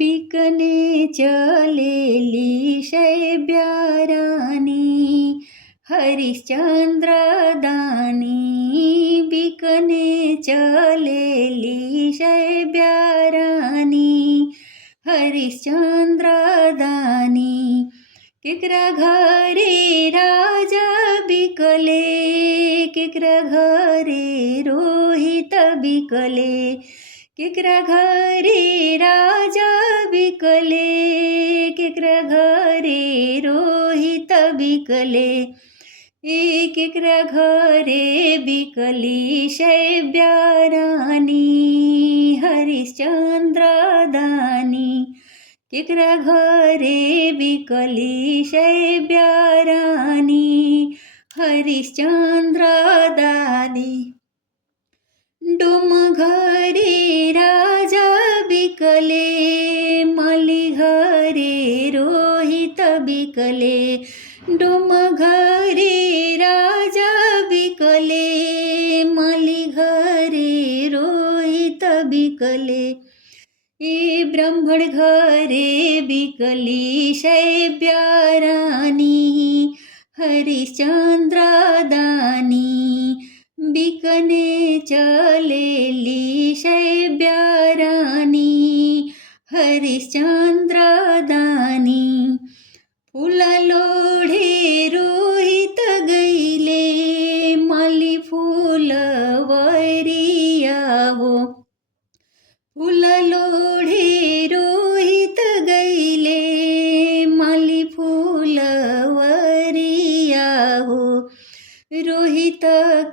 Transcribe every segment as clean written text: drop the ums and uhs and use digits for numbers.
बिकने चलेली शैब्या रानी, हरिश्चंद्र दानी बिकने चलेली शैब्या रानी, हरिश्चंद्र दानी। केकरा घरे राजा बिकले, केकरा घरे रोहित बिकले, केकरा घरे राजा बिकले, केकरा घरे रोहित बिकले। केकरा घरे बिकली शैब्या रानी, हरिश्चंद्र दानी। केकरा घरे बिकली शैब्या रानी, हरिश्चंद्र दानी। डोम घरे राजा बिकले, माली घरे रोहित बिकले, डोम घरे राजा बिकले, माली घरे रोहित बिकले। ब्राह्मण घरे बिकली शैब्या रानी, हरिश्चंद्र दानी। बिकने चलेली शैब्या रानी, हरिश्चंद्र दानी। फुला लोढे रोहित गईले, माली फुलवरिया हो। फुला लोढे रोहित गईले, माली फुलवरिया हो। रोहित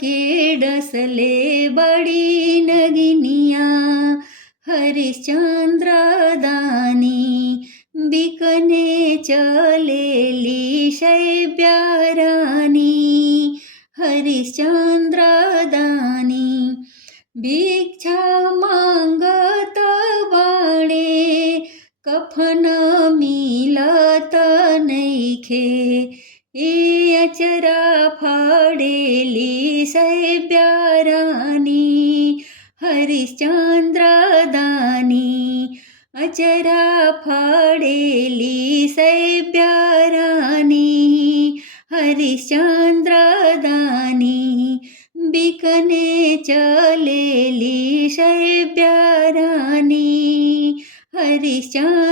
के डसले बड़ी नगिनिया, हरिश्चंद्र दानी। बिकने चलेली शैब्या रानी, हरिश्चंद्र दानी। भिक्षा मांगत बाणे, कफन मिलत नैखे। अचरा फाडेली शैब्या रानी, हरिश्चंद्र दानी। अचरा फाडेली शैब्या रानी, हरिश्चंद्र दानी। बिकने चलेली शैब्या रानी, हरिश्चंद्र